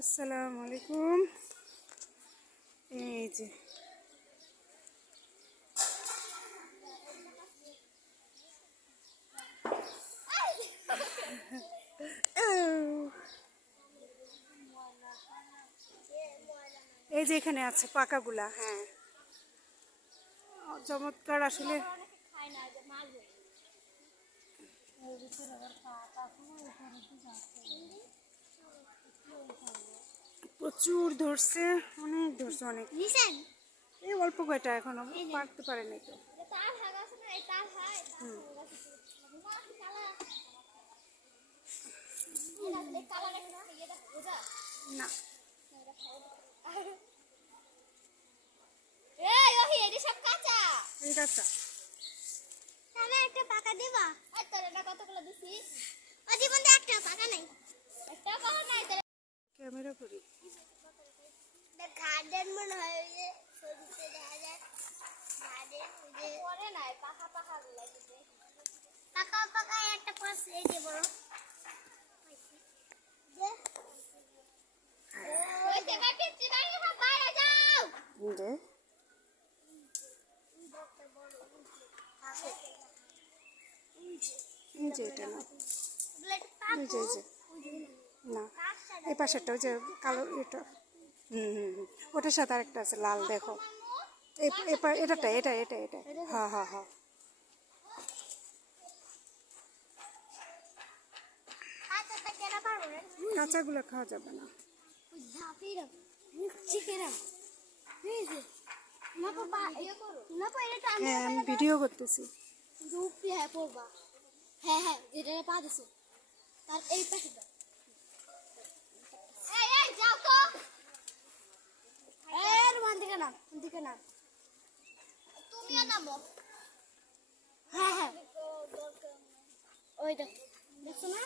আসসালামু আলাইকুম। এই যে এই যে এখানে আছে পাকাগুলা। হ্যাঁ, চমৎকার আসলে। প্রচুর ধরছে, অনেক ধরছে, অনেক। এই অল্প কয়টা এখনো পারতে পারে নাই তো। না, ঠিক আছে। একটা পাকা দিবা কতগুলো দিছি জীবন একটা পাকা নাই ক্যামেরা করি। গার্ডেন মনে হয় সরিষে দেখা যায় গার্ডেন পরে নাই পাকা পাকা গুলো পাকা পাকা একটা পাশ এই যে বড় যে এই যে এটা না, এই যে না, এই পাশেরটা ওই যে কালো এটা। ওটার সাথে আরেকটা আছে লাল, দেখো। এটাটা এটা এটা এটা হ্যাঁ হ্যাঁ হ্যাঁ। কাঁচাগুলো খাওয়া যাবে না। হ্যাঁ, আমি ভিডিও করতেছি। হ্যাঁ হ্যাঁ যেটা পা দিছো তার এই পাশে যাও তো দিকে নাম তুমিও নামো। হ্যাঁ হ্যাঁ ওই দেখছো না